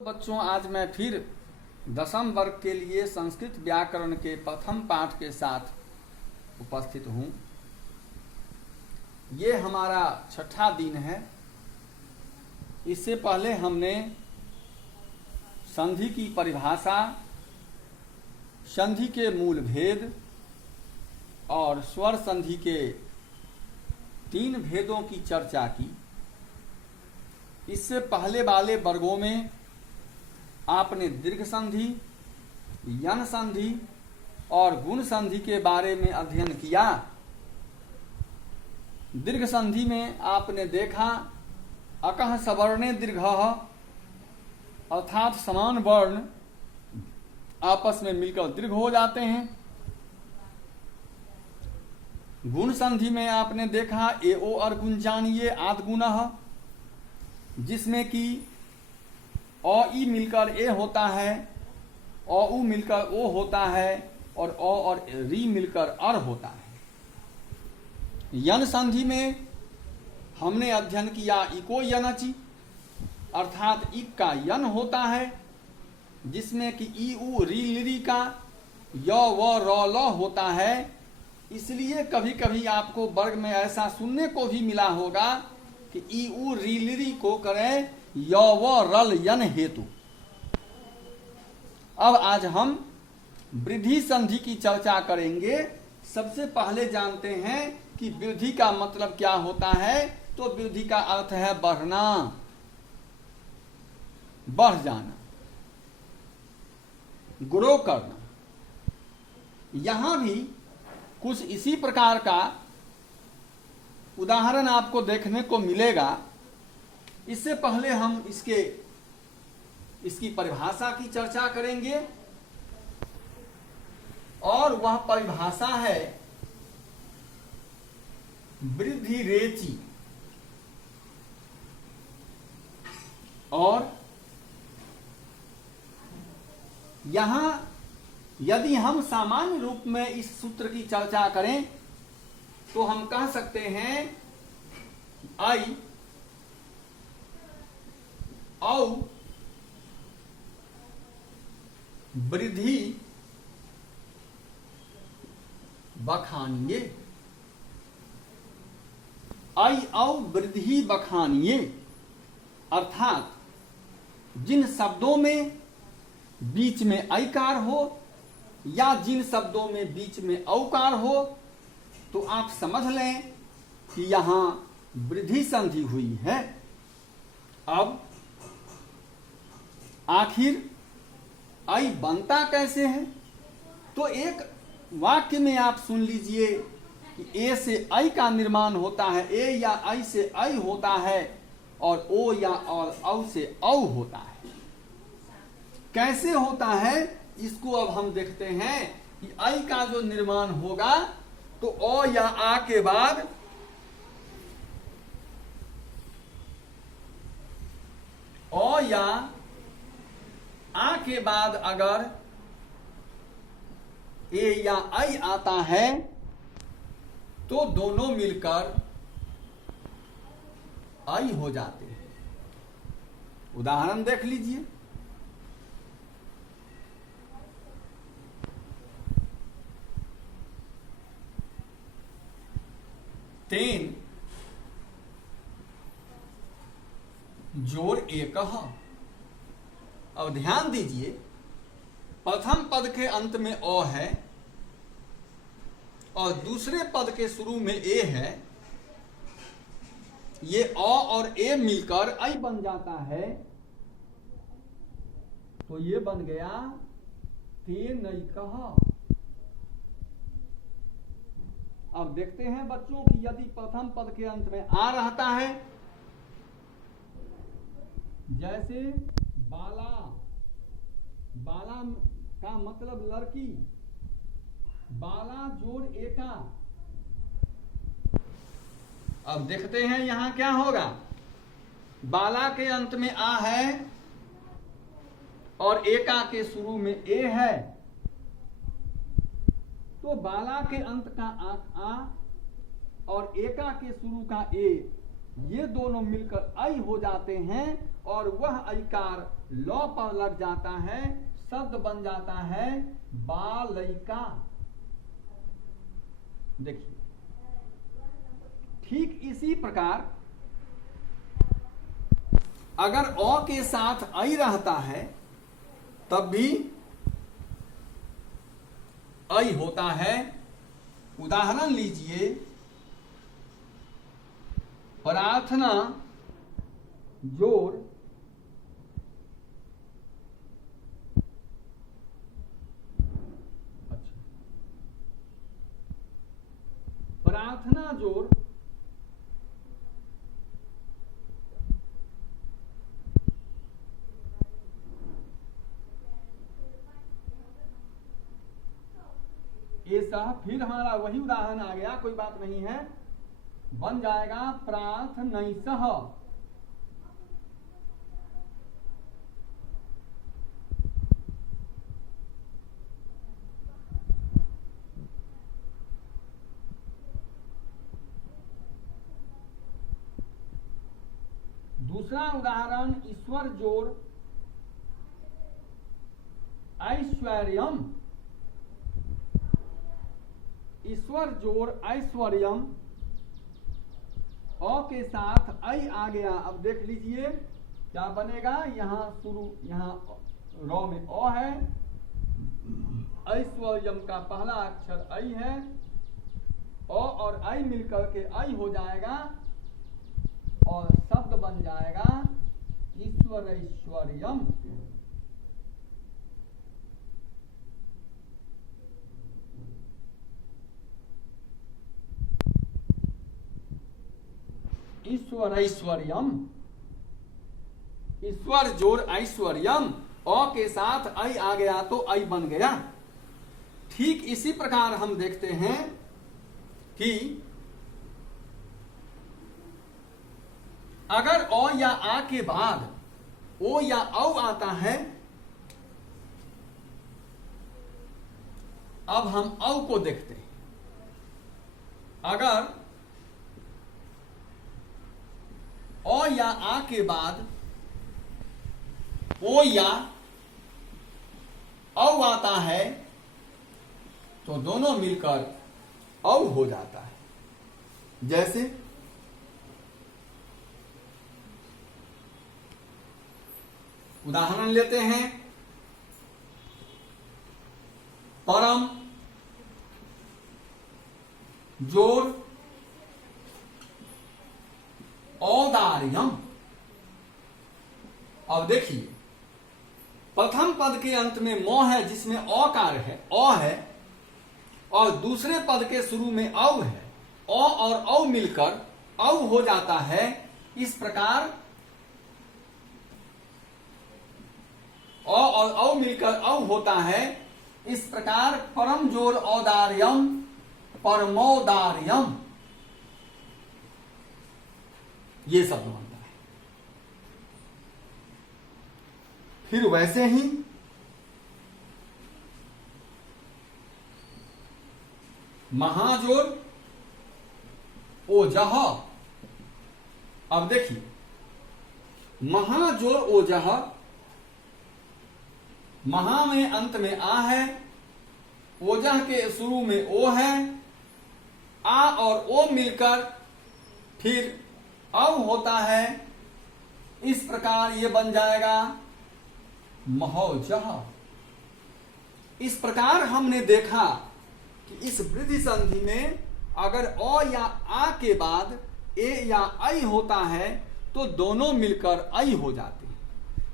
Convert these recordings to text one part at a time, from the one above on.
बच्चों, आज मैं फिर 10वीं वर्ग के लिए संस्कृत व्याकरण के प्रथम पाठ के साथ उपस्थित हूँ। ये हमारा छठा दिन है। इससे पहले हमने संधि की परिभाषा, संधि के मूल भेद और स्वर संधि के 3 भेदों की चर्चा की। इससे पहले वाले वर्गों में आपने दीर्घ संधि, यन संधि और गुण संधि के बारे में अध्ययन किया। दीर्घ संधि में आपने देखा अकः सवर्णे दीर्घः, अर्थात समान वर्ण आपस में मिलकर दीर्घ हो जाते हैं। गुण संधि में आपने देखा एओ और गुंजानिये आद गुणः, जिसमें कि अ ई मिलकर ए होता है, अ उ मिलकर ओ होता है और अ और री मिलकर अर होता है। यन संधि में हमने अध्ययन किया इको यनचि, अर्थात इक का यन होता है, जिसमें कि ई उ री लिरी का य व र ल होता है। इसलिए कभी कभी आपको वर्ग में ऐसा सुनने को भी मिला होगा कि ई उ री लिरी को करें य व रल यन हेतु। अब आज हम वृद्धि संधि की चर्चा करेंगे। सबसे पहले जानते हैं कि वृद्धि का मतलब क्या होता है। तो वृद्धि का अर्थ है बढ़ना, बढ़ जाना, ग्रो करना। यहां भी कुछ इसी प्रकार का उदाहरण आपको देखने को मिलेगा। इससे पहले हम इसकी परिभाषा की चर्चा करेंगे, और वह परिभाषा है वृद्धि रेचि। और यहां यदि हम सामान्य रूप में इस सूत्र की चर्चा करें तो हम कह सकते हैं आई औ वृद्धि बखानिये। आई औ वृद्धि बखानिये, अर्थात जिन शब्दों में बीच में ऐकार हो या जिन शब्दों में बीच में औकार हो, तो आप समझ लें कि यहां वृद्धि संधि हुई है। अब आखिर आई बनता कैसे है। तो एक वाक्य में आप सुन लीजिए कि ए से आई का निर्माण होता है, ए या आई से आई होता है, और ओ या और औ से औ होता है। कैसे होता है इसको अब हम देखते हैं कि आई का जो निर्माण होगा तो ओ या आ के बाद ओ या आ के बाद अगर ए या आई आता है तो दोनों मिलकर आई हो जाते हैं। उदाहरण देख लीजिए। तेन जोड़ एकह। अब ध्यान दीजिए, प्रथम पद के अंत में अ है और दूसरे पद के शुरू में ए है। ये अ और ए मिलकर आई बन जाता है, तो ये बन गया तेनैकः। अब देखते हैं बच्चों कि यदि प्रथम पद के अंत में आ रहता है, जैसे बाला, बाला का मतलब लड़की, बाला जोड़ एका। अब देखते हैं यहां क्या होगा। बाला के अंत में आ है और एका के शुरू में ए है, तो बाला के अंत का आ और एका के शुरू का ए ये दोनों मिलकर ऐ हो जाते हैं और वह ऐकार लौ पर लग जाता है, शब्द बन जाता है बालैका। देखिए ठीक इसी प्रकार अगर अ के साथ ऐ रहता है तब भी ऐ होता है। उदाहरण लीजिए, प्रार्थना जोड़ प्रार्थना जोड़ ऐसा, फिर हमारा वही उदाहरण आ गया, कोई बात नहीं है, बन जाएगा प्रार्थनैसः। दूसरा उदाहरण ईश्वर जोड़ ऐश्वर्यम। ईश्वर जोड़ ऐश्वर्यम, अ के साथ ऐ आ गया। अब देख लीजिए क्या बनेगा, यहां शुरू, यहां रॉ में अ है, ऐश्वर्यम का पहला अक्षर ऐ है, अ और ऐ मिलकर के ऐ हो जाएगा और शब्द बन जाएगा ईश्वरैश्वर्यम। ईश्वरैश्वर्यम, ईश्वर जोड़ ऐश्वर्यम, अ के साथ ऐ आ गया तो ऐ बन गया। ठीक इसी प्रकार हम देखते हैं कि अगर अ या आ के बाद ओ या औ आता है, अब हम औ को देखते हैं। अगर अ या आ के बाद ओ या औ आता है तो दोनों मिलकर औ हो जाता है। जैसे उदाहरण लेते हैं, परम जोड़ औदार्यम। अब देखिए प्रथम पद के अंत में म है जिसमें औकार है, अ है, और दूसरे पद के शुरू में औ है, अ और औ मिलकर औ हो जाता है। इस प्रकार अ और औ मिलकर औ होता है। इस प्रकार परम जोड़ औदार्यम, परमोदार्यम, ये शब्द बनता है। फिर वैसे ही महाजोड़ ओजह। अब देखिए महाजोड़ ओजह, महा में अंत में आ है, ओजह के शुरू में ओ है, आ और ओ मिलकर फिर औ होता है। इस प्रकार ये बन जाएगा महोजह। इस प्रकार हमने देखा कि इस वृद्धि संधि में अगर अ या आ के बाद ए या ऐ होता है तो दोनों मिलकर ऐ हो जाते हैं।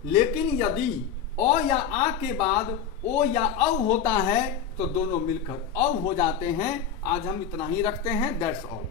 लेकिन यदि अ या आ के बाद ओ या औ होता है तो दोनों मिलकर औ हो जाते हैं। आज हम इतना ही रखते हैं। That's all.